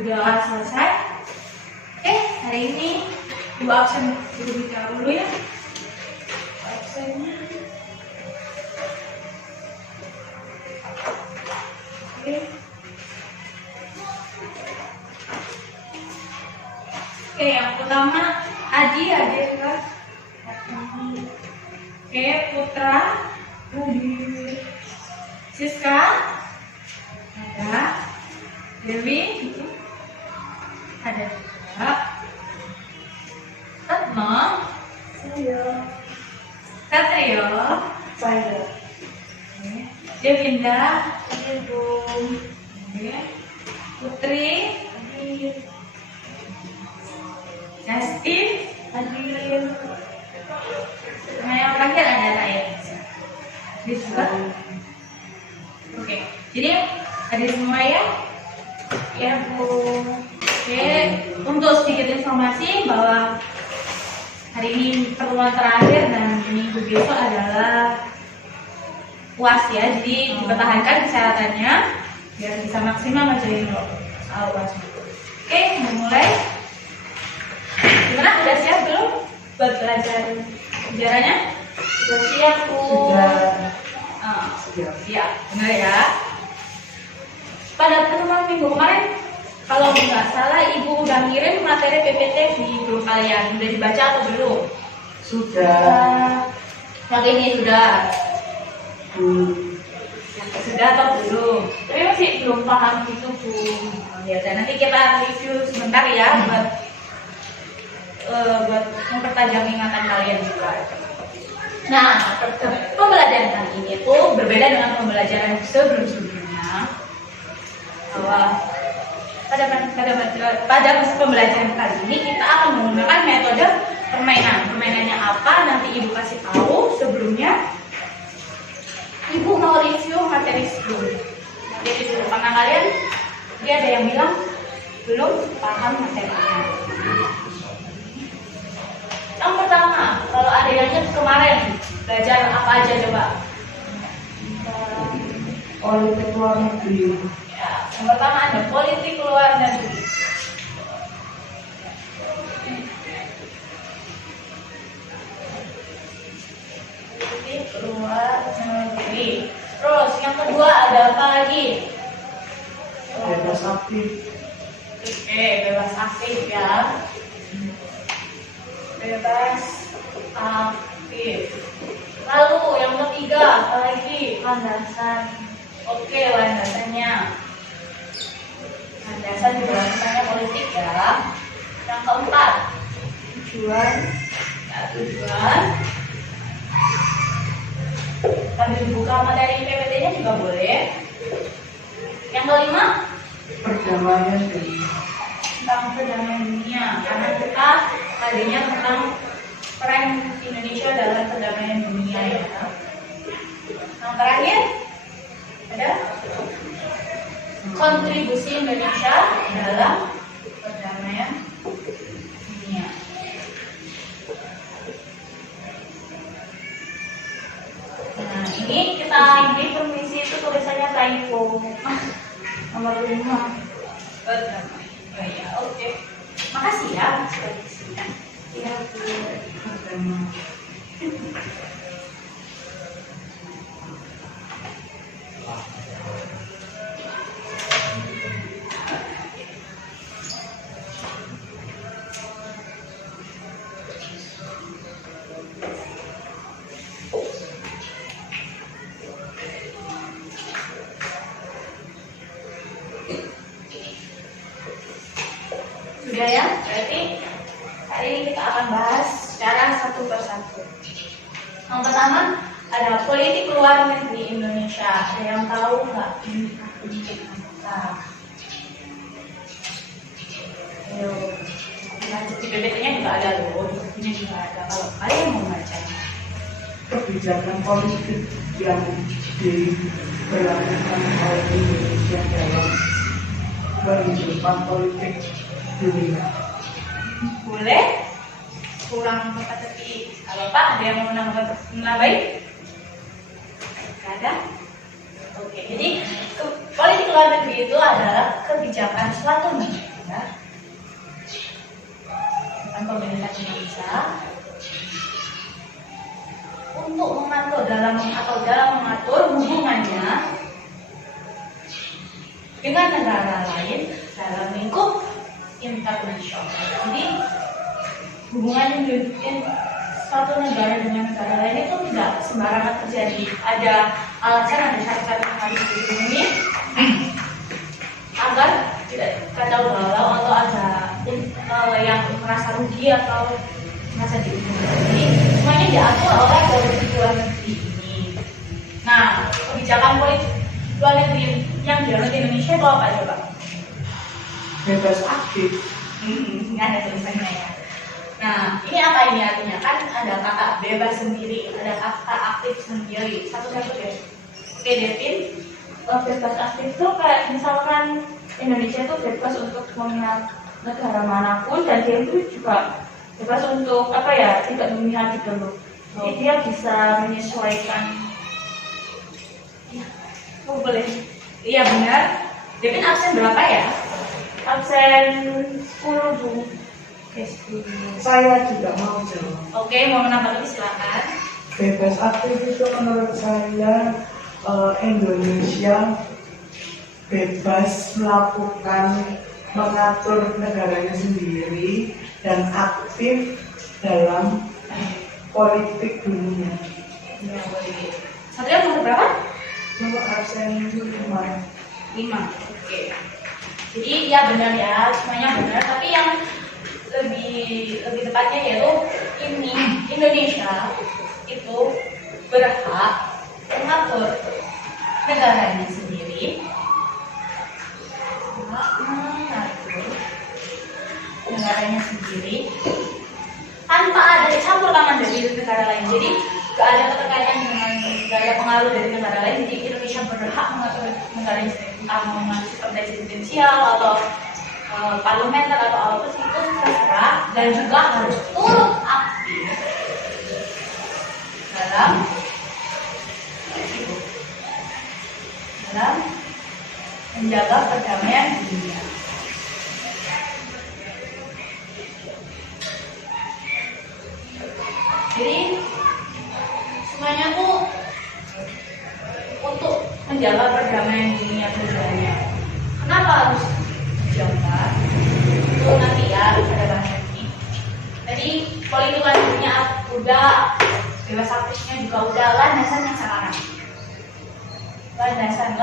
sudah selesai. Oke, hari ini Ibu absen terlebih dahulu ya. Absennya. Oke. Oke, yang pertama Adi kan? Oke, Putra, Siska, ada, Dewi, ada juga, Retno, Satrio, Devinda, Putri, Justin, nah yang terakhir ada saya. Oke, jadi ada semua ya. Ya Bu. Oke, untuk sedikit informasi bahwa hari ini pertemuan terakhir dan minggu besok adalah UAS ya. Jadi dipertahankan kesehatannya biar bisa maksimal ngajarin soal UAS. Oke, mulai. Gimana? Udah siap belum buat belajar sejarahnya? Sudah siap Bu. Siap. Benar ya. Pada pertemuan minggu kemarin, kalau nggak salah Ibu udah ngirim materi PPT di grup kalian. Udah dibaca atau belum? Sudah. Yang ini sudah. Sudah atau belum? Tapi masih belum paham gitu Bu. Ya, dan nanti kita review sebentar ya buat mempertajam ingatan kalian juga. Nah, pembelajaran kali ini tuh berbeda dengan pembelajaran sebelum-sebelumnya. Bahwa pada pembelajaran kali ini kita akan menggunakan metode permainan. Permainannya apa? Nanti Ibu kasih tahu. Sebelumnya Ibu mau review materi sebelumnya. Jadi dulu karena kalian dia ada yang bilang belum paham materinya. Yang pertama, kalau ada yang ingat kemarin belajar apa aja coba? Politik luar negeri. Ya, yang pertama ada politik luar negeri. Politik luar negeri. Terus yang kedua ada apa lagi? Bebas aktif. Oke, bebas aktif ya. Bebas aktif. Lalu yang ketiga apa lagi? Landasan. Oke, landasannya. Landasan juga landasannya politik ya. Yang keempat, tujuan. Ya, tujuan. Sambil buka materi PPT-nya juga boleh. Yang kelima, Perdamaian dunia. tentang perdamaian dunia, karena kita tadinya tentang peran Indonesia dalam perdamaian dunia ya. Yang terakhir ada kontribusi Indonesia dalam perdamaian dunia. Nah ini kita ini permisi itu tulisannya typo nomor 5. Oh ya, oke. Makasih ya. Ya, sudah ya, berarti hari ini kita akan bahas secara satu persatu. Yang pertama ada politik luar negeri Indonesia. Ada yang tahu nggak ini apa? Ayo, lanjut di PPT-nya juga ada loh, bukunya juga ada. Kalau kalian mau baca. Kebijakan politik yang diberlakukan oleh Indonesia dalam kehidupan politik dunia. Boleh? Kurang teka-teki. Kalau Pak ada yang mau menambahin? Gak ada? Oke, jadi politik luar negeri itu adalah kebijakan suatu negara ya. Tentang pemerintah Indonesia untuk mengatur dalam mengatur hubungannya dengan negara lain dalam lingkup internasional. Jadi hubungan satu negara dengan negara lain itu tidak sembarangan terjadi. Ada alasan, ada syarat-syarat yang harus dipenuhi agar tidak kacau balau atau ada yang merasa rugi atau merasa diuntungkan. Jadi semuanya diatur oleh politik luar negeri ini. Nah, kebijakan politik luar negeri yang dianut Indonesia itu apa coba? Bebas aktif. Nggak ada tulisannya ya. Nah, ini apa ini artinya? Kan ada kata bebas sendiri, ada kata aktif sendiri. Satu-satu deh. Oke, Devin. Bebas aktif itu kayak misalkan Indonesia itu bebas untuk memihak negara manapun, dan dia itu juga bebas untuk apa ya, tidak memihak gitu loh. Jadi dia bisa menyesuaikan. Ya, boleh. Iya benar. Devin absen berapa ya? Absen 10 Bu. Oke, 10. Saya juga mau jawab. Oke, mau menambah lagi silakan. Bebas aktif itu menurut saya Indonesia bebas melakukan mengatur negaranya sendiri dan aktif dalam politik dunia. Ya, boleh. Satria nomor berapa? Nomor absen 5. 5. Oke. Jadi ya benar ya, semuanya benar. Tapi yang lebih tepatnya yaitu ini Indonesia itu berhak mengatur negaranya sendiri, tanpa ada campur tangan dari negara lain. Jadi gak ada keterkaitan dengan, gak ada pengaruh dari negara lain. Jadi Indonesia berhak mengatur negaranya sendiri, entah mengatur presidensial atau parlementer atau apa itu terserah, dan juga harus turut aktif dalam menjaga perdamaian dunia. Jadi semuanya tuh untuk menjaga perdamaian dunia sebenarnya. Kenapa harus dijaga? Itu nanti ya ada bahasa ini. Jadi politik luar negerinya udah, bebas aktifnya juga udah, landasannya sekarang. Landasan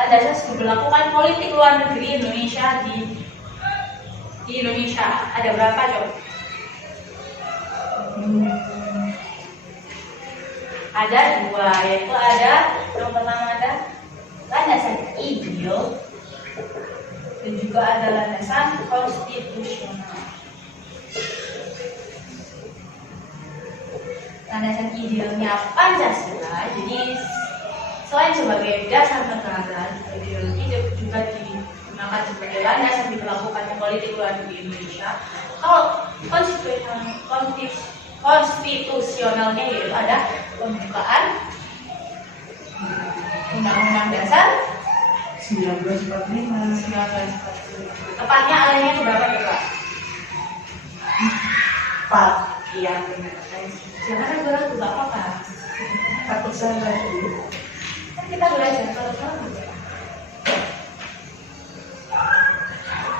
diberlakukan politik luar negeri Indonesia di Indonesia ada berapa coba? Ada 2, yaitu ada yang pertama ada landasan ideal dan juga ada landasan konstitusional. Landasan idealnya Pancasila, jadi selain sebagai dasar negara, ideologi juga digunakan sebagai landasan diberlakukannya politik luar negeri Indonesia. Kalau konstitusionalnya yaitu ada pembukaan Undang-Undang Dasar 1945. Tepatnya alanya itu berapa coba? 4. Iya benar. Jangan ragu-ragu, gak apa-apa. Takut salah dulu. Kan kita belajar kalau salah juga.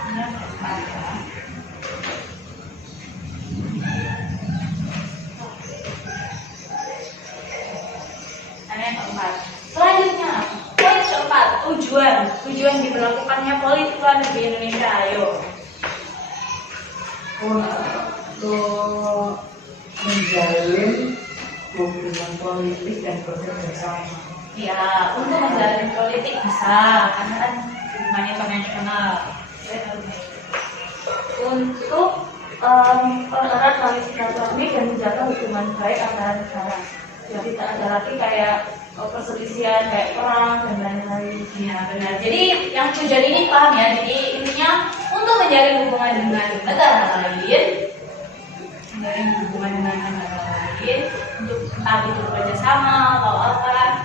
Yang keempat ya. Yang keempat. Selanjutnya, poin keempat, tujuan diberlakukannya politik luar negeri Indonesia. Ayo. Untuk menjalin hubungan politik dan bekerja sama. Ya, untuk menjalin politik bisa, karena kan hubungan internasional. Untuk pererat tali silaturahmi dan menjaga hubungan baik antara negara. Jadi tidak ada lagi kayak perselisihan, kayak perang dan lain-lain. Ya benar. Jadi yang tujuan ini paham ya. Jadi intinya untuk menjalin hubungan dengan negara lain, untuk entah itu bekerja sama atau apa,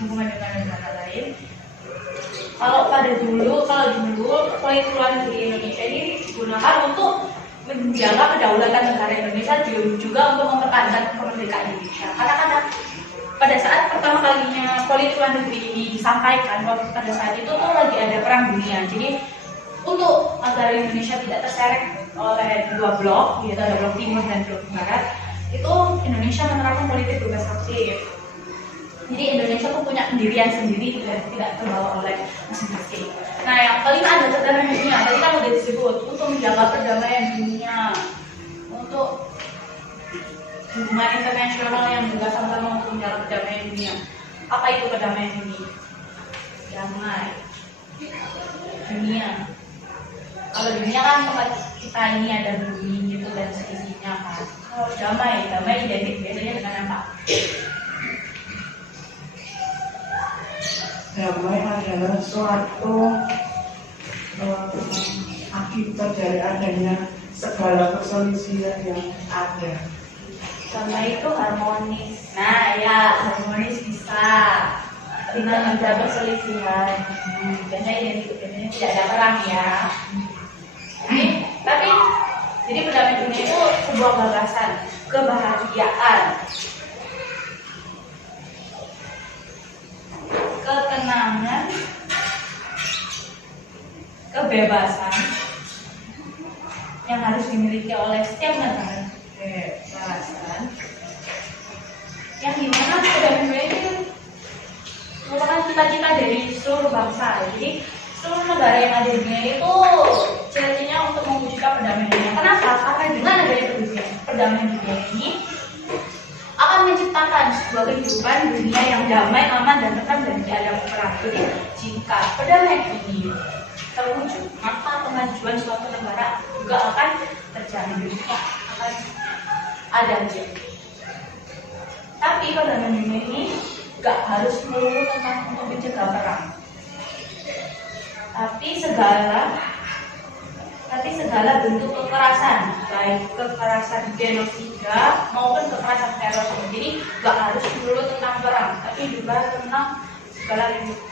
hubungan dengan negara lain Kalau dulu politik luar negeri Indonesia ini digunakan untuk menjaga kedaulatan negara Indonesia, juga untuk mempertahankan kemerdekaan Indonesia. Karena pada saat pertama kalinya politik luar negeri ini disampaikan, pada saat itu tuh lagi ada perang dunia. Jadi untuk agar Indonesia tidak terseret oleh dua blok, yaitu ada blok timur dan blok barat, itu Indonesia menerapkan politik bebas aktif. Jadi Indonesia tuh punya pendirian sendiri dan tidak terbawa oleh masing-masing. Nah, yang kelima ada perdamaian dunia. Tadi kan udah disebut untuk menjaga perdamaian dunia, untuk hubungan internasional yang juga sama-sama untuk menjaga perdamaian dunia. Apa itu perdamaian dunia? Damai dunia. Kalau dunia kan tempat kita ini ada bumi gitu dan seisinya kan. Kalau damai identik biasanya dengan apa? Damai adalah suatu akibat dari adanya segala perselisihan yang ada. Damai itu harmonis. Nah ya, harmonis bisa. Tidak ada perselisihan. Biasanya tidak ada perang ya. Jadi perdamaian dunia itu sebuah gagasan kebahagiaan, ketenangan, kebebasan yang harus dimiliki oleh setiap negara. Kebebasan yang dimana perdamaian dunia itu merupakan cita-cita dari seluruh bangsa. Jadi seluruh negara yang ada di dunia itu cita-citanya untuk mewujudkan perdamaian dunia. Kenapa? Karena dengan adanya perdamaian dunia ini akan menciptakan sebuah kehidupan dunia yang damai, aman, dan tenang, dan tidak ada perang. Jadi jika perdamaian ini terwujud, maka kemajuan suatu negara juga akan terjamin, akan ada. Tapi perdamaian dunia ini gak harus melulu tentang untuk mencegah perang. Tapi segala bentuk kekerasan, baik kekerasan genosida maupun kekerasan terorisme. Jadi gak harus melulu tentang perang, tapi juga tentang segala bentuk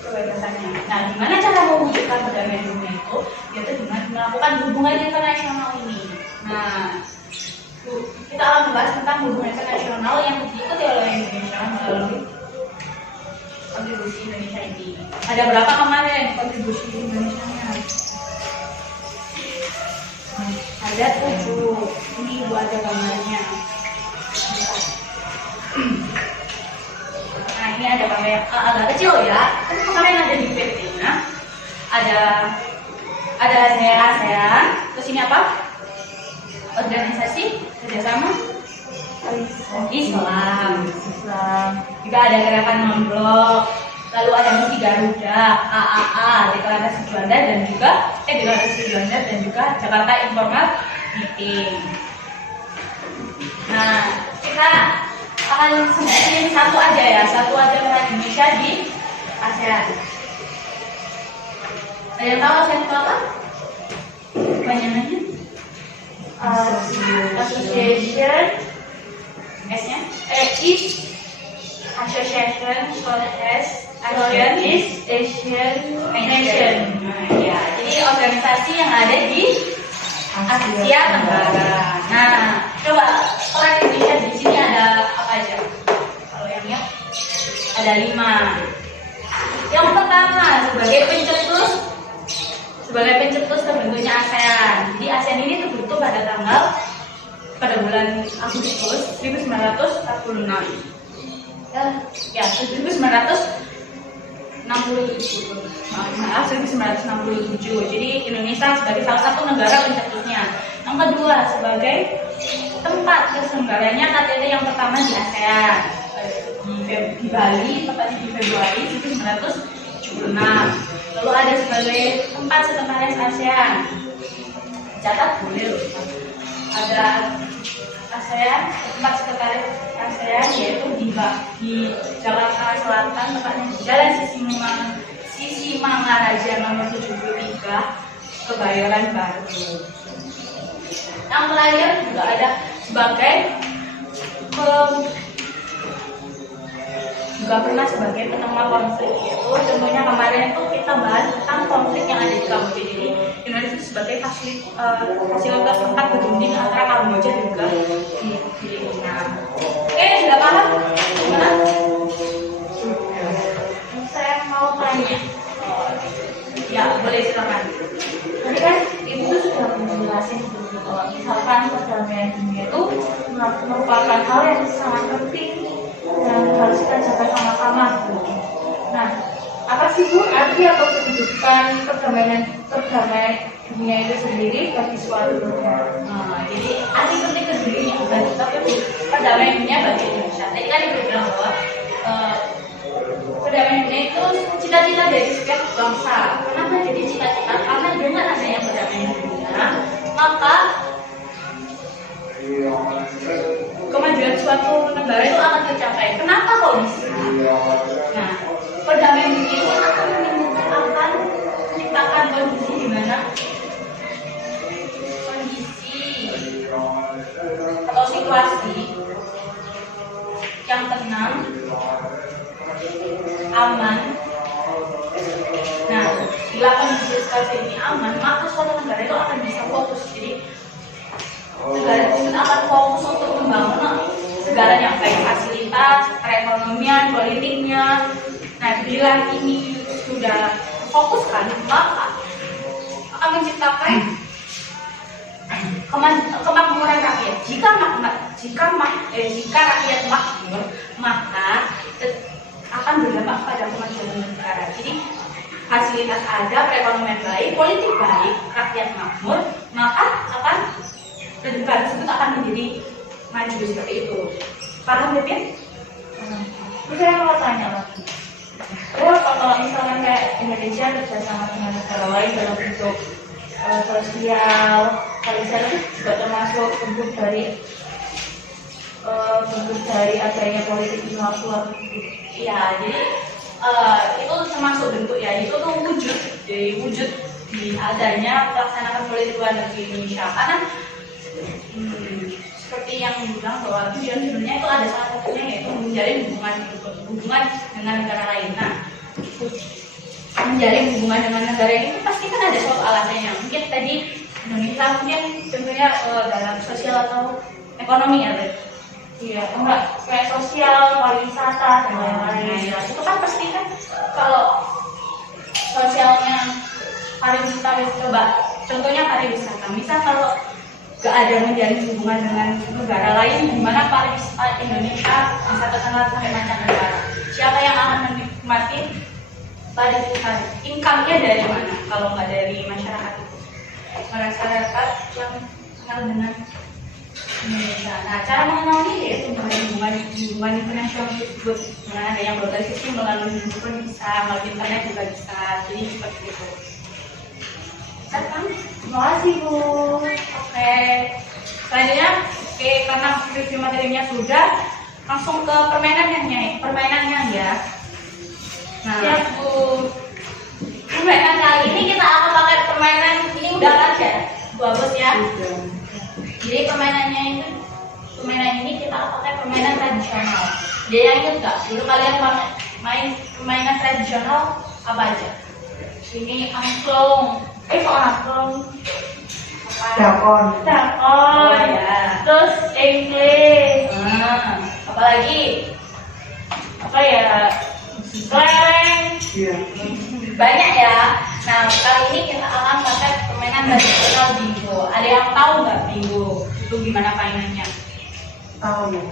kebebasannya. Nah, gimana cara mewujudkan perdamaian dunia itu? Yaitu dengan melakukan hubungan internasional ini. Nah, kita akan membahas tentang hubungan internasional yang diikuti oleh Indonesia melalui kontribusi Indonesia ini. Ada berapa kemarin kontribusi Indonesia-nya? Ada 7. Ini Ibu ada gambarnya. Nah, ini ada gambar yang agak kecil ya. Kan kemarin ada di PT-nya. Ada ASEAN. Terus ini apa? Organisasi kerjasama Islam. Juga ada gerakan non-blok. Lalu ada misi Garuda, AAA, deklarasi Juanda dan juga Jakarta Informal Meeting. Nah, kita akan sebutin satu aja peran Indonesia di ASEAN. Ada yang tahu ASEAN itu apa? Kepanjangannya? Association S-nya? East Association short S East Asian Nation. Nah, ya, jadi organisasi yang ada di Asia Tenggara. Nah, coba peran Indonesia di sini ada apa aja? Kalau yang lihat ada 5. Yang pertama sebagai pencetus terbentuknya ASEAN. Jadi ASEAN ini terbentuk pada bulan Agustus 1946. Ya, 1967. Jadi Indonesia sebagai salah satu negara pencetusnya. Yang kedua sebagai tempat terselenggaranya KTT yang pertama di ASEAN di Bali, tepatnya di Februari 1976. Lalu ada sebagai tempat sekretaris ASEAN. Catat boleh loh. Ada ASEAN, tempat sekretaris ASEAN yaitu di Jakarta Selatan, tepatnya di Jalan Sisingamangaraja nomor 73, Kebayoran Baru. Yang terakhir juga ada sebagai juga pernah sebagai penengah konflik. Itu contohnya kemarin itu kita bahas tentang konflik yang ada di Kamboja. Jadi Indonesia sebagai fasilitas tempat berunding antara Kamboja dan juga Vietnam. Oke, sudah paham? Gimana? Saya mau tanya. Ya, boleh silakan. Tadi kan ibu tuh sudah menjelaskan bahwa misalkan perdamaian dunia itu merupakan hal yang sangat penting dan harus kita jaga sama-sama. Nah, apa sih Bu arti atau kedudukan perdamaian dunia itu sendiri bagi suatu negara? Nah, jadi arti penting kedirinya bagi perdamaian dunia bagi Indonesia. Tadi kan ibu bilang bahwa perdamaian dunia itu cita-cita dari setiap bangsa. Kenapa jadi cita-cita? Karena dengan adanya perdamaian dunia, maka kemajuan suatu negara itu akan tercapai. Kenapa kok bisa? Nah, perdamaian dunia itu akan menciptakan kondisi di mana kondisi atau situasi yang tenang, aman. Nah, bila kondisi seperti ini aman, maka suatu negara itu akan bisa fokus. Jadi negara tersebut akan fokus untuk membangun segalanya, baik fasilitas, perekonomian, politiknya. Nah, bila ini sudah fokuskan, maka akan menciptakan kemakmuran rakyat. Jika rakyat makmur, maka akan berdampak pada kemajuan negara. Jadi fasilitas ada, perekonomian baik, politik baik, rakyat makmur, maka negara tersebut akan menjadi maju seperti itu. Paham ya, Pian? Terus saya mau tanya lagi. Kalau misalkan kayak Indonesia bersama dengan negara lain dalam bentuk sosial, pariwisata itu juga termasuk bentuk dari adanya politik luar ya, jadi itu termasuk bentuk ya, itu tuh wujud di adanya pelaksanaan politik luar negeri Indonesia. Karena seperti yang dibilang bahwa tujuan sebenarnya itu ada salah satunya, yaitu menjalin hubungan dengan negara lain. Nah, menjalin hubungan dengan negara ini pasti kan ada suatu alasannya. Mungkin tadi Indonesia mungkin contohnya dalam sosial atau ekonomi ya, iya, enggak kayak sosial, pariwisata dan lain-lain. Ya, itu kan pasti kan kalau sosialnya pariwisata, coba contohnya pariwisata. Misal kalau nggak ada menjalin hubungan dengan negara lain, di mana pariwisata Indonesia bisa terkenal sampai mancanegara. Siapa yang akan menikmati pariwisata? Income-nya dari mana? Kalau nggak dari masyarakat itu, masyarakat yang kenal dengan Indonesia. Nah, cara mengenalnya yaitu hubungan internasional tersebut. Nah, ada yang berorganisasi melalui handphone bisa, melalui internet juga bisa. Jadi seperti itu. Terima kasih Bu. Oke, selanjutnya, karena review materinya sudah, langsung ke permainannya ya. Nah, siap Bu. Permainan kali ini kita akan pakai permainan ini udah ada, Bu Agus ya. Jadi permainan ini kita pakai permainan tradisional. Dia yang ingat nggak? Dulu kalian main permainan tradisional apa aja? Ini angklung. Kok angklung? Dakon ya. Terus engkleng. Apa lagi? Apa ya? Kelereng. Iya. Banyak ya. Nah, kali ini kita akan pakai permainan tradisional bingo. Ada yang tahu nggak bingo itu gimana mainannya? Tahu ya.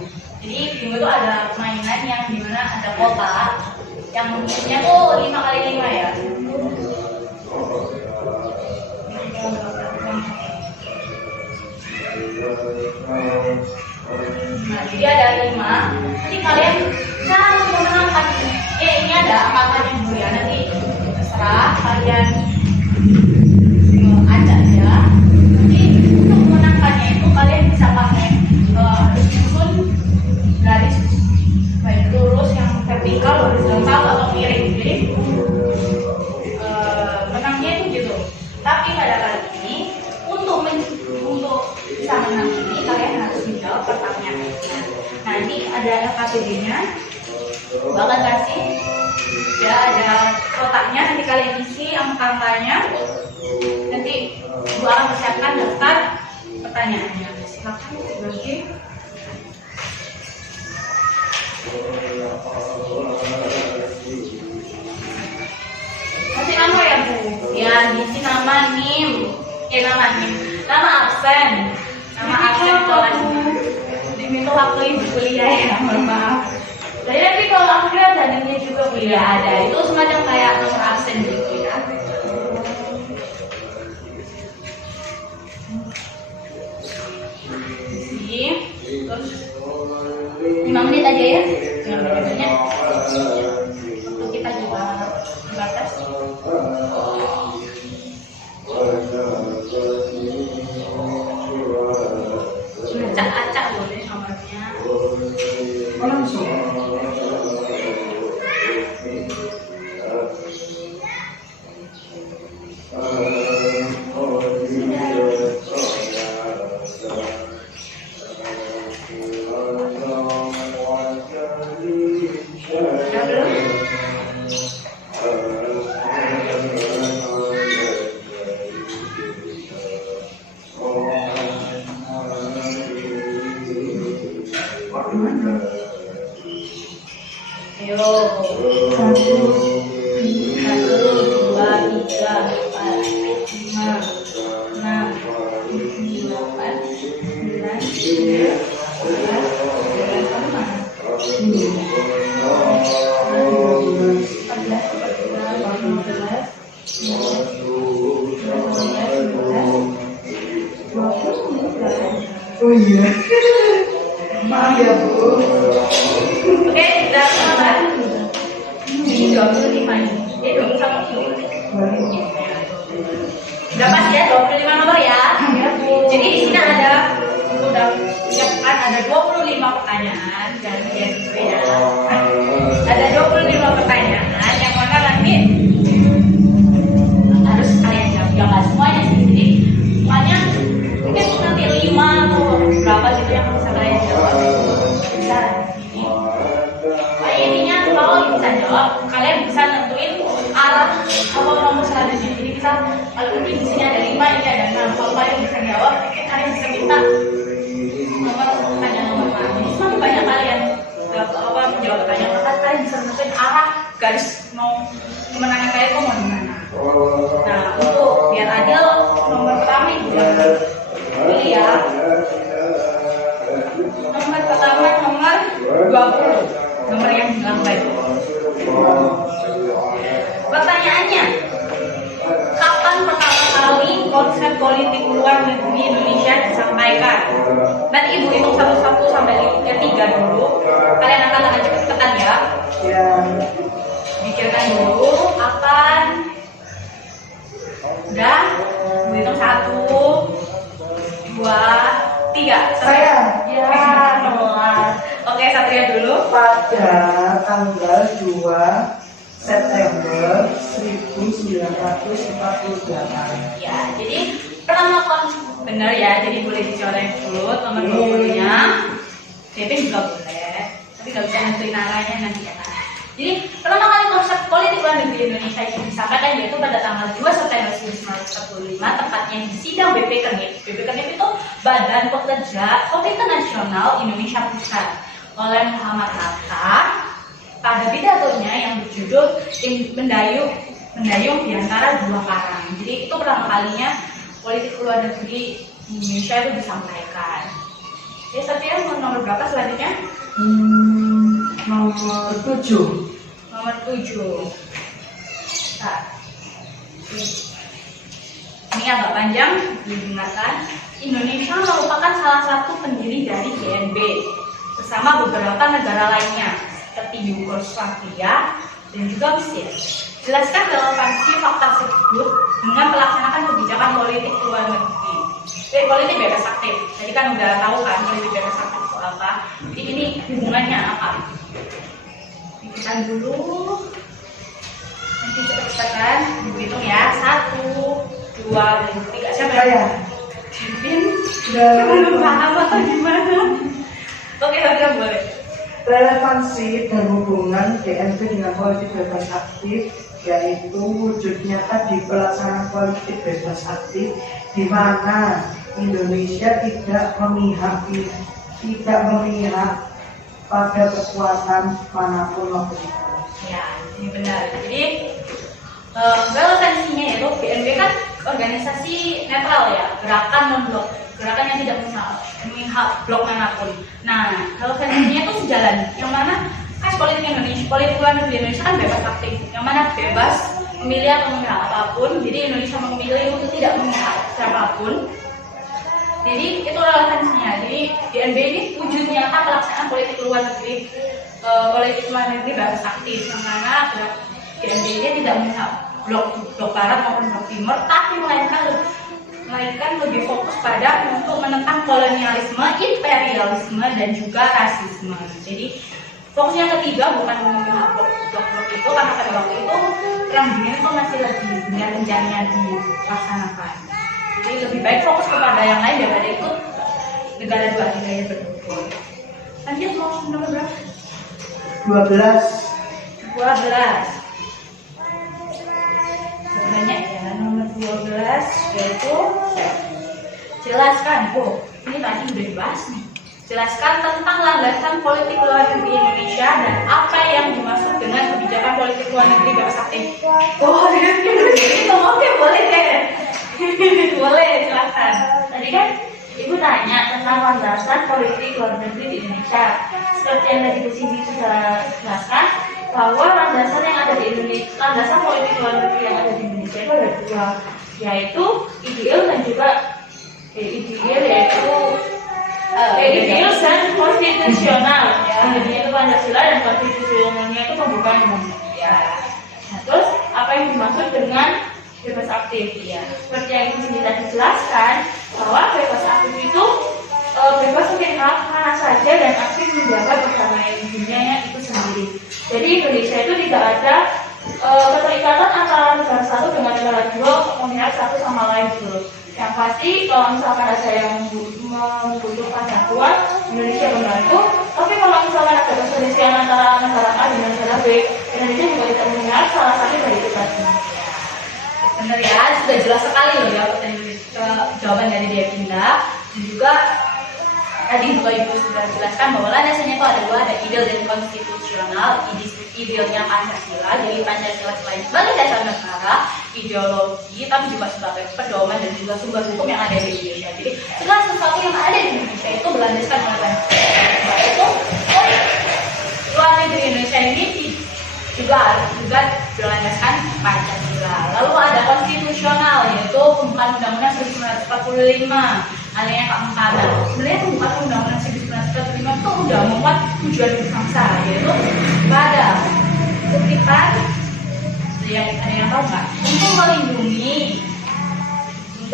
Jadi bingo itu ada mainan yang dimana ada kotak yang isinya tuh 5x5 ya. Nah, jadi ada 5. Nanti kalian cara memenangkan ini ada angkanya dulu ya. Nanti terserah kalian acak ya. Nanti untuk memenangkannya itu kalian bisa pakai harus nyusun garis baik lurus yang vertikal, horizontal atau miring. Jadi menangnya itu gitu. Tapi pada kali ini untuk bisa menang ini kalian harus menjawab pertanyaannya. Nah, ini ada LKPD-nya. Bahkan kasih ya ada kotaknya, nanti kalian isi angka-angkanya. Nanti Ibu akan persiapkan daftar pertanyaannya. Silakan dibagi. Kasih nama ya Bu. Ya diisi nama NIM. Nama NIM. Nama absen. Nama absen kelas. Diminta waktu Ibu kuliah ya, mohon maaf. Jadi nanti kalau akhirnya ada NIM-nya juga kuliah ada. Itu semacam kayak nomor absen gitu ya. Terus 5 menit aja ya, jangan banyak. Waktu kita juga terbatas. Acak-acak boleh nomornya. Langsung. Ayo, 1, 2, 3, 4, 5, 6, 7, 8, 9, 10, 11, 12, 13, 14, 15, 16, 17, 18, 19, 20. Oh iya. Maaf ya Bu. Oke, sudah selesai. Ini 25 nih. Ini 21 kilo. Udah pas ya, 25 nomor ya. Jadi di sini ada udah siapkan ada 25 pertanyaan dan gitu ya. Ada 25 pertanyaan yang mana nanti harus kalian jawab. Ya nggak semuanya sih. Jadi semuanya mungkin nanti 5 atau berapa gitu yang bisa kalian jawab. Bisa ini. Intinya kalau bisa jawab, kalian bisa nentuin arah atau nomor selanjutnya. Jadi bisa kalau mungkin di sini ada 5, ini ada 6. Kalau kalian bisa jawab, mungkin kalian bisa minta nomor mana. Jadi semakin banyak kalian menjawab pertanyaan, maka kalian bisa nentuin arah garis mau kemenangan kalian itu mau di mana. Nah, untuk biar adil, nomor pertama itu pilih ya. Nomor pertama nomor 20, nomor yang di lambai. Pertanyaannya, kapan pertama kali konsep politik luar negeri Indonesia disampaikan? Nanti Ibu hitung 1 sampai 3 dulu. Kalian akan agak cepet-cepetan ya. Ya. Pikirkan dulu kapan. Udah, Ibu hitung 1, 2, 3. Saya. Ya, kelas. Oke, Satria dulu. Pada tanggal 2 September 1948. Ya, jadi pertama benar ya, jadi boleh dicoret dulu nomor 20-nya. DP juga boleh, tapi nggak bisa nentuin arahnya nanti ya kan. Jadi pertama kali konsep politik luar negeri Indonesia itu disampaikan yaitu pada tanggal 2 September 1945, tepatnya di sidang BP Kenip. BP Kenip itu Badan Pekerja Komite Nasional Indonesia Pusat oleh Muhammad Hatta pada pidatonya yang berjudul Mendayung di antara dua karang. Jadi itu pertama kalinya politik luar negeri Indonesia itu disampaikan. Jadi Satria nomor berapa selanjutnya? Nomor 7. Nomor 7. Nah, ini agak panjang, didengarkan. Indonesia merupakan salah satu pendiri dari GNB bersama beberapa negara lainnya seperti Yugoslavia dan juga Mesir. Jelaskan relevansi fakta tersebut dengan melaksanakan kebijakan politik luar negeri. Politik bebas aktif. Jadi kan udah tahu kan politik bebas aktif itu apa. Jadi ini hubungannya apa? Pikirkan dulu. Nanti cepat-cepatan dihitung ya. 1, 2, 3. Siapa Saya. Kevin. Udah Belum paham atau gimana? Oke, boleh. Relevansi dan hubungan DNP dengan politik bebas aktif yaitu wujud nyata di pelaksanaan politik bebas aktif di mana Indonesia tidak memihak pada kekuatan manapun waktu itu. Ya, ini benar. Jadi relevansinya yaitu BNP kan organisasi netral ya, gerakan non blok, gerakan yang tidak memihak blok manapun. Nah, relevansinya itu sejalan, yang mana kan politik Indonesia, politik luar negeri Indonesia kan bebas aktif, yang mana bebas memilih atau memihak apapun. Jadi Indonesia memilih untuk tidak memihak siapapun. Jadi itu relevansinya. Jadi DNB ini wujud nyata pelaksanaan politik luar negeri, politik luar negeri bebas aktif, yang mana DNB ini tidak memihak blok barat maupun blok timur, tapi melainkan lebih fokus pada untuk menentang kolonialisme, imperialisme, dan juga rasisme. Jadi fokusnya ketiga bukan memihak blok itu, karena pada waktu itu perang dunia itu masih lagi gencar-gencarnya dilaksanakan. Jadi lebih baik fokus kepada yang lain daripada ikut negara dua adidaya berkumpul. Lanjut mau nomor berapa? 12. Sebenarnya ya nomor 12 yaitu jelaskan. Ini tadi udah dibahas nih. Jelaskan tentang landasan politik luar negeri Indonesia dan apa yang dimaksud dengan kebijakan politik luar negeri bebas aktif. Itu oke, boleh kan? Boleh, silakan. Tadi kan Ibu tanya tentang landasan politik luar negeri di Indonesia. Seperti yang tadi Bu Cindy sudah jelaskan, bahwa landasan yang ada di Indonesia, landasan politik luar negeri yang ada di Indonesia itu ada dua, yaitu ideal dan juga ideal dan konstitusional. Jadi itu Pancasila dan konstitusionalnya itu pembukaan Indonesia. Nah, terus apa yang dimaksud dengan bebas aktif? Ya, seperti yang Cindy tadi jelaskan, bahwa bebas aktif itu bebas untuk mana saja dan aktif menjaga perdamaian dunia itu sendiri. Jadi Indonesia itu tidak ada keterikatan antara negara satu dengan negara dua memihak satu sama lain dulu. Yang pasti kalau misalkan ada yang membutuhkan bantuan, Indonesia membantu. Tapi kalau misalkan ada perselisihan antara negara A dengan negara B, Indonesia juga tidak memihak salah satu dari kita. Benar ya, sudah jelas sekali loh ya jawaban dari dia Dinda. Dan juga tadi juga Ibu sudah jelaskan bahwa landasannya itu ada dua, ada ideal dan konstitusional. Idealnya Pancasila, jadi Pancasila selain sebagai dasar negara, ideologi, tapi juga sebagai pedoman dan juga sumber hukum yang ada di Indonesia. Jadi segala sesuatu yang ada di Indonesia itu berlandaskan oleh Pancasila. Itu luar negeri Indonesia ini juga berlandaskan Pancasila. Lalu ada konstitusional, yaitu pembukaan Undang-Undang 1945. Alihnya keempat. Sebenarnya pembukaan Undang-Undang 1945 itu udah memuat tujuan berbangsa, yaitu pada kutipan ada yang tahu nggak? Untuk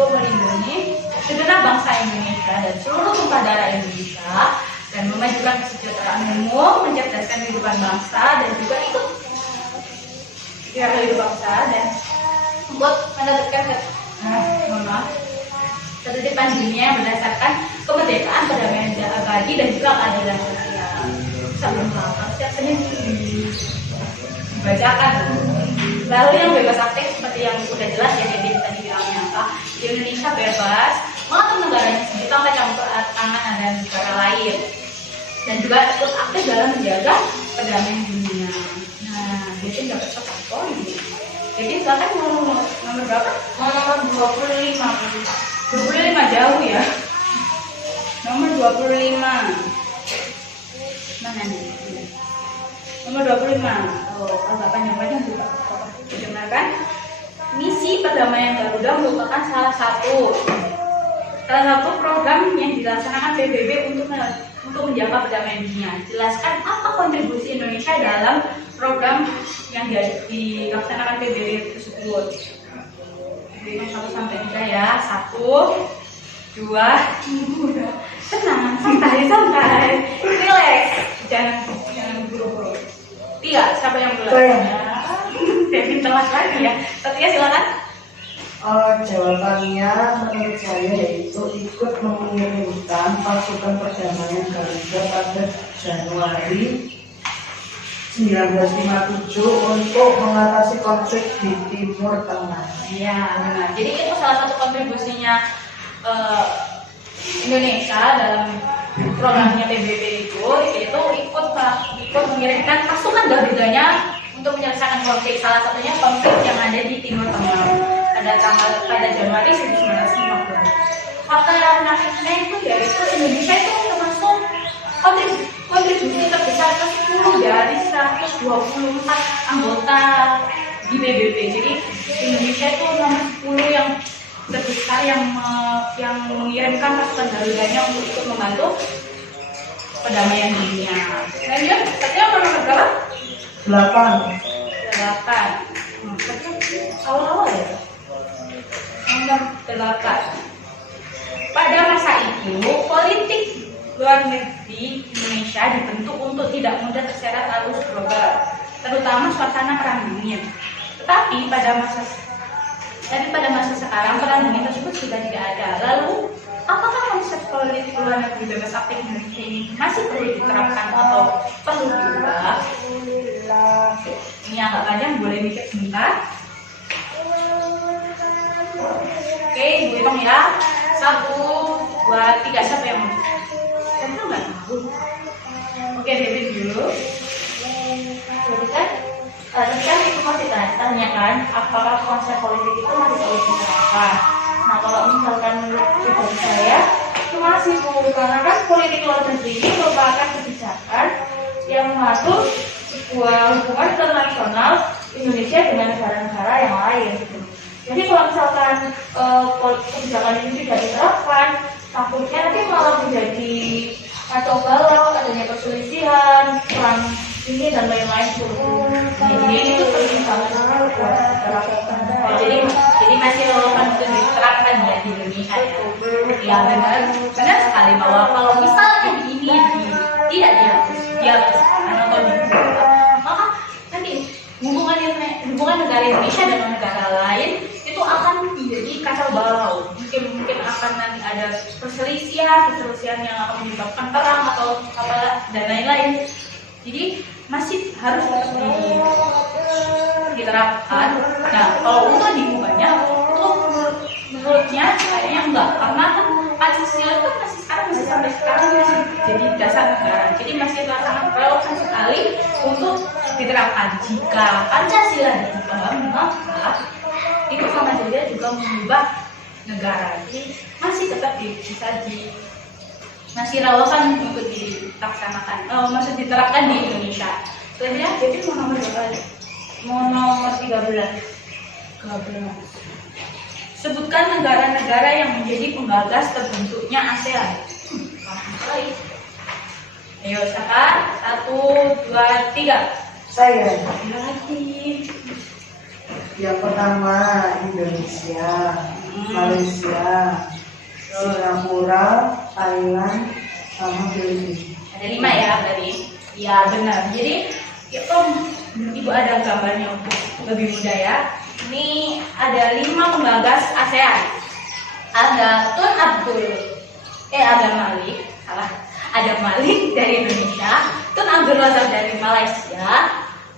melindungi segenap bangsa Indonesia dan seluruh tumpah darah Indonesia dan memajukan kesejahteraan umum, mencerdaskan kehidupan bangsa dan juga ikut kehidupan bangsa dan membuat menegakkan ketertiban dunia berdasarkan kemerdekaan, perdamaian abadi dan juga keadilan sosial. Sebelum lapar, setiap Senin dibacakan. Lalu yang bebas aktif seperti yang sudah jelas ya, jadi tadi bilangnya apa? Di Indonesia bebas mengatur negaranya sendiri tanpa campur tangan dan negara lain, dan juga ikut aktif dalam menjaga perdamaian dunia. Nah, jadi dapat satu poin. Jadi silakan nomor berapa? Nomor 25. 25 jauh ya. Nomor 25. Mana nih? Nomor 25. Agak panjang-panjang juga. Dengarkan. Misi perdamaian Garuda merupakan salah satu program yang dilaksanakan PBB untuk menjaga perdamaian dunia. Jelaskan apa kontribusi Indonesia dalam program yang dilaksanakan PBB tersebut. Berikan 1 sampai 3 ya. 1, 2, tenang, santai, relax, jangan buru-buru. 3, siapa yang mulai? Devin telat lagi ya. Ketika silakan. Jawabannya menurut saya yaitu ikut mengirimkan pasukan perdamaian Garuda pada Januari 1957 untuk mengatasi konflik di Timur Tengah. Iya, benar. Jadi itu salah satu kontribusinya Indonesia dalam programnya PBB itu, yaitu ikut mengirimkan pasukan Garudanya untuk menyelesaikan konflik. Salah satunya konflik yang ada di Timur Tengah pada Januari 1950. Fakta yang menariknya itu yaitu Indonesia itu termasuk kontribusi terbesar ke-10 dari 124 anggota di PBB. Jadi Indonesia itu nomor 10 yang terbesar yang mengirimkan pasukan Garudanya untuk ikut membantu perdamaian dunia. Lanjut, katanya nomor berapa? 8. Awal-awal ya. Nomor 8. Pada masa itu, politik luar negeri Indonesia dibentuk untuk tidak mudah terseret arus global, terutama suasana perang dingin. Tetapi pada masa sekarang perang dingin tersebut sudah tidak ada. Lalu, apakah konsep politik luar negeri bebas aktif Indonesia ini masih perlu diterapkan atau perlu diubah? Ini agak panjang, boleh mikir sebentar. Oke, ibu hitung ya. 1, 2, 3, siapa yang mau? Saya nggak tahu. Oke, David dulu. Jadi kan, tadi kan itu masih tanyakan apakah konsep politik itu masih perlu diterapkan. Nah, kalau misalkan menurut pribadi saya, itu masih perlu, karena kan politik luar negeri ini merupakan kebijakan yang mengatur sebuah hubungan internasional Indonesia dengan negara-negara yang lain. Jadi kalau misalkan kebijakan ini tidak diterapkan, takutnya nanti malah menjadi kacau balau, adanya perselisihan, perang ini dan lain-lain. Jadi itu penting banget buat diterapkan. Jadi masih relevan untuk diterapkan ya di Indonesia ya. Ya benar sekali bahwa kalau misalnya ini tidak dihapuskan atau dibuat, maka nanti hubungan negara Indonesia dengan negara lain itu akan menjadi kacau balau. Mungkin akan nanti ada perselisihan yang akan menyebabkan perang atau apa dan lain-lain. Jadi masih harus diterapkan. Nah, kalau untuk diubahnya, itu menurutnya kayaknya enggak, karena kan Pancasila itu masih sampai sekarang masih jadi dasar negara. Jadi masih sangat relevan sekali untuk diterapkan. Jika Pancasila diubah, maka itu sama saja juga mengubah negara. Jadi masih tetap masih relevan untuk dilaksanakan, masih diterapkan di Indonesia. Selanjutnya, jadi mau nomor berapa? Mau nomor 13. Sebutkan negara-negara yang menjadi penggagas terbentuknya ASEAN. Ayo, siapa? 1, 2, 3. Saya. Lagi. Yang pertama Indonesia, Malaysia, Singapura, Thailand, sama Filipina. Ada 5 ya tadi. Ya benar. Jadi ibu ada gambarnya untuk lebih mudah ya. Ini ada 5 penggagas ASEAN. Ada Tun Adam Malik dari Indonesia, Tun Abdul Razak dari Malaysia,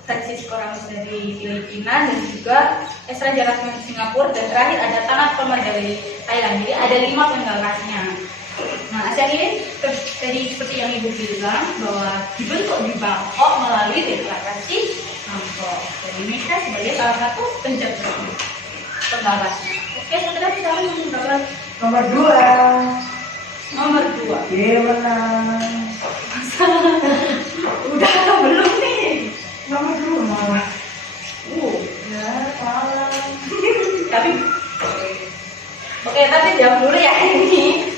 Francisco Ramos dari Filipina, dan juga Esra Jarrah dari Singapura, dan terakhir ada Tanat Permar dari Thailand. Jadi ada 5 penggagasnya. Nah, ASEAN ini tadi seperti yang ibu bilang bahwa dibentuk di Bangkok melalui deklarasi Bangkok. Dan Indonesia sebagai salah satu pencetus penggagasnya. Oke, sekarang kita menunjukkan Nomor 2. nomor 2. Dia menang. Udah atau belum nih? Nomor 2 malah. Ya, salah. Tapi oke, tapi jawab dulu ya ini.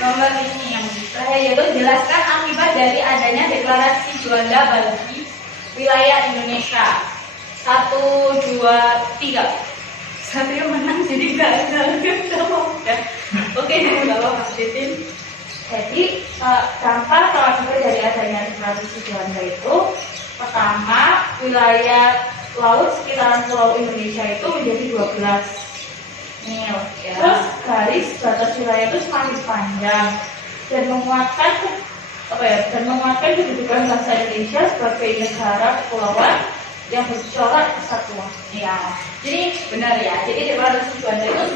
Nomor ini yang terakhir yaitu jelaskan akibat dari adanya deklarasi Juanda bagi wilayah Indonesia. 1, 2, 3. Satria menang jadi gagal. Oke, nggak apa-apa, Titin. Jadi dampak terakhir dari adanya deklarasi Juanda itu, pertama, wilayah laut sekitaran Pulau Indonesia itu menjadi 12. nil ya. Terus garis batas wilayah itu semakin panjang dan menguatkan kedudukan bangsa Indonesia sebagai negara kepulauan yang bercorak kesatuan. Ya, jadi benar ya. Jadi Deklarasi Juanda itu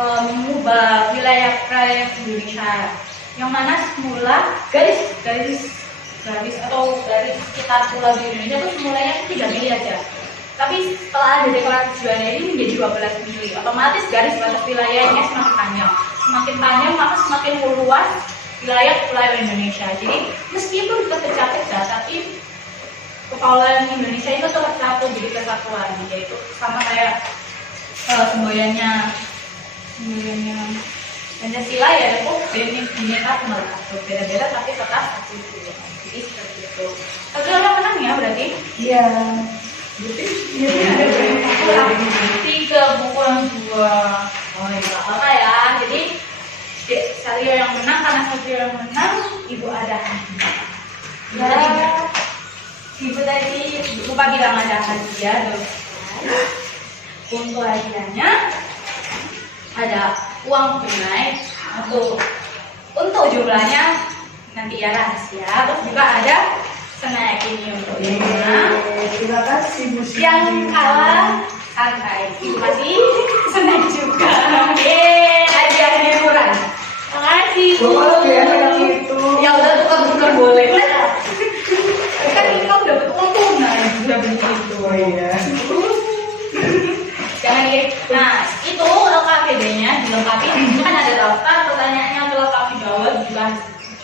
mengubah wilayah perairan Indonesia yang mana semula garis atau garis sekitar pulau di Indonesia itu semulanya 3 mili aja. Tapi setelah ada Deklarasi Juanda ini menjadi 12 mili, otomatis garis batas wilayahnya semakin panjang. Semakin panjang maka semakin luas wilayah pulau Indonesia. Jadi meskipun terpecah-pecah, tapi kepulauan Indonesia itu tetap satu, jadi kesatuan, yaitu sama kayak semboyannya Pancasila ya, itu bineka tunggal ika, beda-beda tapi tetap satu. Jadi seperti itu. Tapi orang menang ya berarti? Iya. Ada berapa? 3 bukan 2. Oh ya nggak apa ya. Jadi Dek Sario yang menang, karena Sario yang menang, Ibu ada. Ya. Ibu tadi lupa bilang ada hadiah dong. Untuk hadiahnya ada uang tunai untuk jumlahnya nanti ya rahasia. Terus juga ada snack ini untuk Ibunya. Terima kasih Bu Siti. Yang kalah santai. Ibu kasih snack juga. Hadiah liburan. Makasih. Boleh ya yang itu. Ya udah tukar boleh. Kan ini kamu dapat uang tunai sudah begitu. Oh iya. Jangan gitu. Nah, itu LKPD-nya dilengkapi. Ini kan ada daftar pertanyaannya, dilengkapi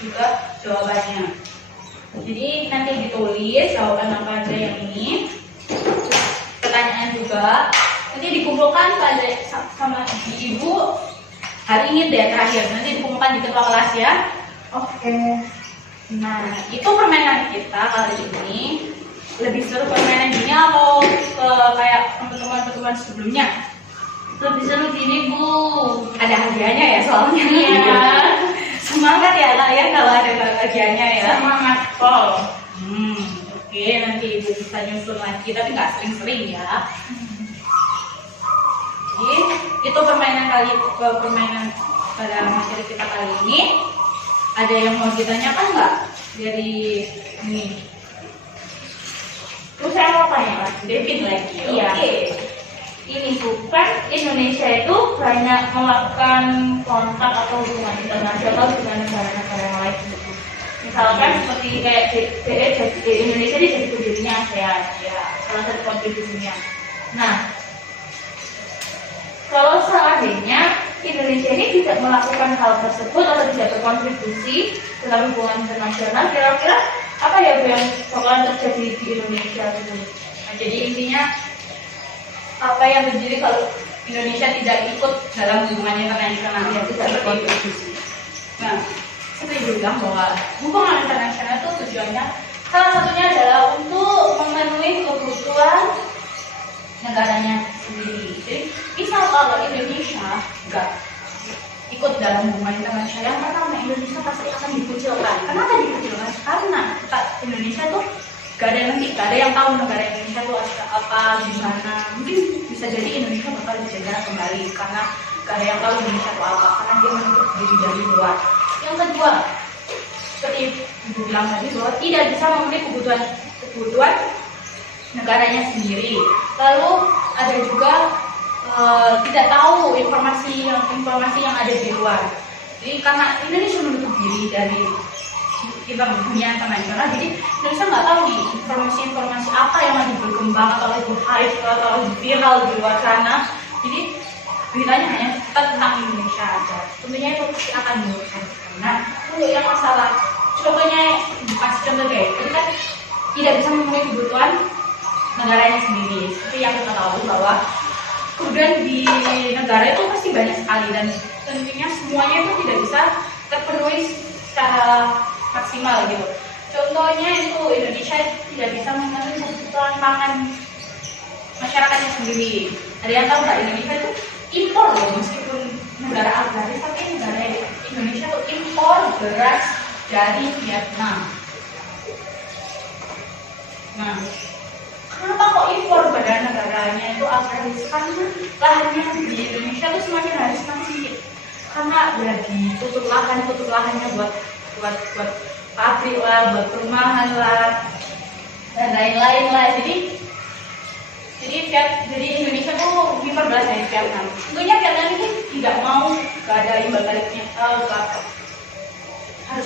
juga jawabannya. Jadi nanti ditulis jawaban apa aja yang ini. Pertanyaan juga nanti dikumpulkan sama Ibu hari ini deh terakhir. Nanti dikumpulkan di ketua kelas ya. Oke. Nah, itu permainan kita kali ini. Lebih seru permainan gini atau kayak teman-teman sebelumnya? Lebih seru gini Bu. Ada hadiahnya ya soalnya ya. Semangat ya kalian kalau ada hadiahnya ya. Semangat Pol. Oke, nanti Ibu bisa nyusun lagi tapi nggak sering-sering ya. Jadi itu permainan pada materi kita kali ini. Ada yang mau ditanyakan nggak dari ini? Terus saya mau tanya lagi. David lagi. Iya. Oke. Ini bukan Indonesia itu banyak melakukan kontak atau hubungan internasional dengan negara-negara yang lain gitu. Misalkan seperti kayak Indonesia ini jadi pendirinya ASEAN, ya salah satu kontribusinya. Nah, kalau seandainya Indonesia ini tidak melakukan hal tersebut atau tidak berkontribusi dalam hubungan internasional, kira-kira apa ya Bu yang bakalan terjadi di Indonesia gitu? Nah, jadi intinya apa yang terjadi kalau Indonesia tidak ikut dalam hubungan internasional ya, tidak berkontribusi. Nah, seperti bilang bahwa hubungan internasional itu tujuannya salah satunya adalah untuk memenuhi kebutuhan negaranya sendiri. Jadi misal kalau Indonesia nggak ikut dalam hubungan internasional, yang pertama Indonesia pasti akan dikucilkan. Kenapa dikucilkan? Karena Indonesia tuh gak ada yang tahu negara Indonesia tuh apa, gimana. Mungkin bisa jadi Indonesia bakal dijajah kembali karena gak ada yang tahu Indonesia itu apa, karena dia menutup diri dari luar. Yang kedua, seperti Ibu bilang tadi bahwa tidak bisa memenuhi kebutuhan negaranya sendiri. Lalu ada juga tidak tahu informasi yang ada di luar. Jadi karena Indonesia menutup diri dari kita dunia internasional, jadi Indonesia nggak tahu nih informasi apa yang lagi berkembang atau lagi hype atau lagi viral di luar sana. Jadi beritanya hanya tentang Indonesia aja. Tentunya itu pasti akan merugikan. Nah, untuk yang masalah contohnya kasih contoh kayak itu kan tidak bisa memenuhi kebutuhan negaranya sendiri. Seperti yang kita tahu bahwa kemudian di negara itu pasti banyak sekali dan tentunya semuanya itu tidak bisa terpenuhi secara maksimal gitu. Contohnya itu Indonesia tidak bisa memenuhi kebutuhan pangan masyarakatnya sendiri. Ada yang tahu nggak Indonesia itu impor loh, meskipun negara agraris tapi negara Indonesia itu impor beras dari Vietnam. Nah, kenapa kok impor, padahal negaranya itu agraris? Karena lahannya di Indonesia tuh semakin hari semakin sedikit, karena ya ditutup lahannya buat pabrik lah, buat perumahan lah, dan lain-lain lah. Jadi Indonesia tuh diperbelah dari Vietnam. Tentunya Vietnam ini tidak mau, gak ada imbal baliknya, harus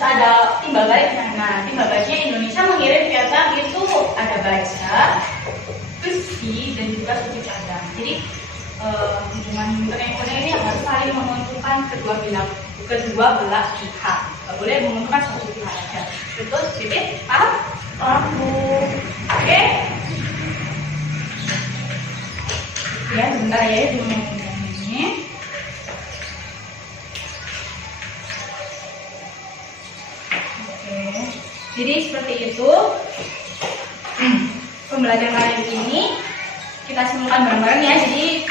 ada timbal baliknya. Nah, timbal baliknya Indonesia mengirim Vietnam itu ada baja, besi, dan juga suku cadang. Jadi hubungan internasional ini harus saling menguntungkan kedua belah pihak. Gak boleh menguntungkan satu pihak aja. Betul, Bibit? Paham? Paham, Bu. Oke? Ya, sebentar ya, cuma ngomong ini. Oke, jadi seperti itu pembelajaran kali ini kita simpulkan bareng-bareng ya. Jadi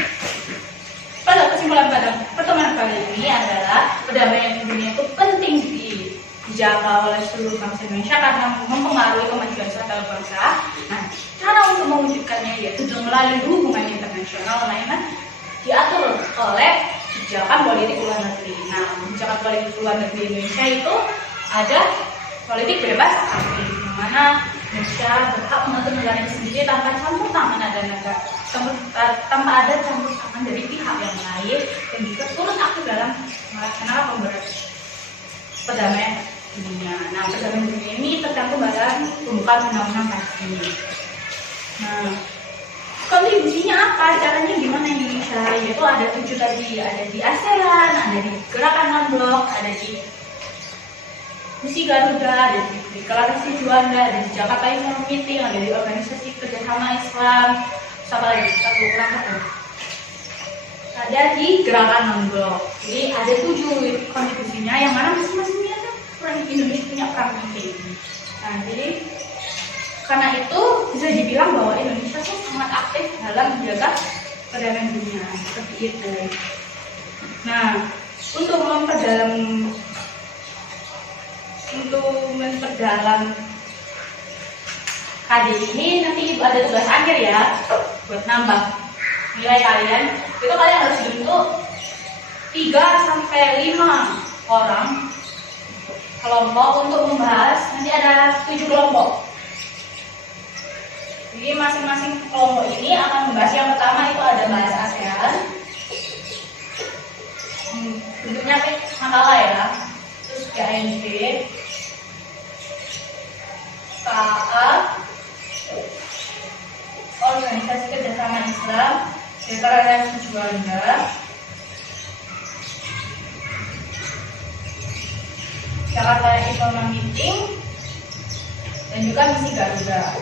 pada kesimpulan pada pertemuan kali ini adalah perdamaian dunia itu penting dijaga oleh seluruh bangsa Indonesia karena mempengaruhi kemajuan suatu bangsa. Nah, cara untuk mewujudkannya yaitu melalui hubungan internasional lainnya diatur oleh kebijakan politik luar negeri. Nah, kebijakan politik luar negeri Indonesia itu ada politik bebas aktif, di mana Indonesia berhak mengatur negaranya sendiri tanpa campur tangan tanpa ada campur tangan dari pihak yang lain, dan juga turut aktif dalam melaksanakan perdamaian dunia. Nah, perdamaian dunia ini tergantung pada pembukaan undang-undang PABC. Nah, kontribusinya apa? Caranya gimana Indonesia? Yaitu ada 7 tadi, ada di ASEAN, ada di Gerakan Non-Blok, ada di Misi Garuda, ada di Deklarasi Juanda, ada di Jakarta International Meeting, ada di Organisasi Kerjasama Islam, siapa lagi? Satu kurang satu. Ada di Gerakan Non-Blok. Jadi ada 7 kontribusinya, yang mana masing-masingnya tuh Indonesia punya peran penting. Nah, jadi karena itu bisa dibilang bahwa Indonesia tuh sangat aktif dalam menjaga perdamaian dunia, seperti itu. Nah, untuk memperdalam KD ini nanti ada tugas akhir ya, buat nambah nilai kalian. Itu kalian harus bentuk 3-5 orang kelompok untuk membahas. Nanti ada 7 kelompok. Jadi masing-masing kelompok ini akan membahas, yang pertama itu ada bahasa ASEAN, bentuknya makalah ya, terus KNP, KA, Organisasi Kerjasama Islam, Deklarasi Juanda, Jakarta International Meeting, dan juga Misi Garuda.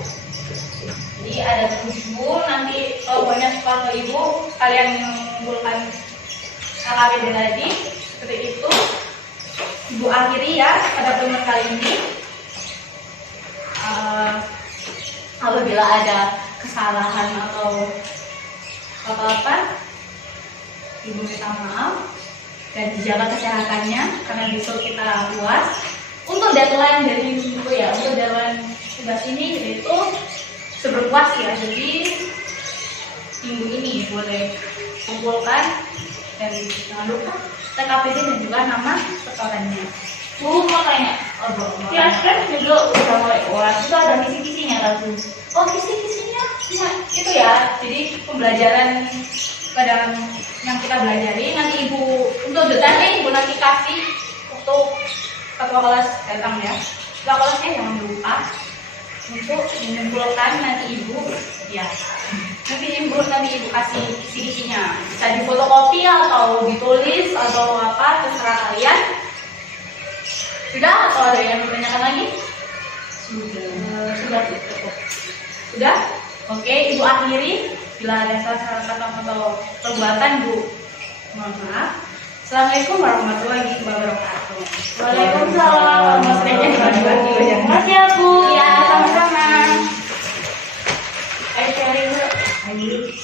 Jadi ada 7, nanti kalau banyak Bapak Ibu kalian mengumpulkan KKBD tadi seperti itu. Ibu akhiri ya pada pertemuan kali ini. Apabila ada kesalahan atau apa-apa, Ibu minta maaf dan dijaga kesehatannya karena besok kita UAS. Untuk deadline dari Ibu ya, untuk deadline tugas ini yaitu seberpuas ya, jadi minggu ini boleh kumpulkan dan jangan lupa TKPD dan juga nama setorannya. Bu mau tanya, kira-kira juga udah mulai UAS itu ada kisi-kisinya tadi. Oh, kisi-kisinya itu ya, jadi pembelajaran pada yang kita pelajari nanti Ibu untuk detailnya Ibu nanti kasih untuk ketua kelas datang ya. Ketua kelasnya jangan lupa untuk mengumpulkan nanti Ibu ya. Nanti Ibu kasih kisi-kisinya. Bisa difotokopi atau ditulis atau apa terserah kalian. Sudah atau ada yang ditanyakan lagi? Sudah cukup. Sudah? Oke, Ibu akhiri. Bila ada salah kata atau perbuatan Bu, mohon maaf. Assalamualaikum warahmatullahi wabarakatuh. Waalaikumsalam. Makasih ya Bu. Iya, sama-sama. Ayo sharing dulu.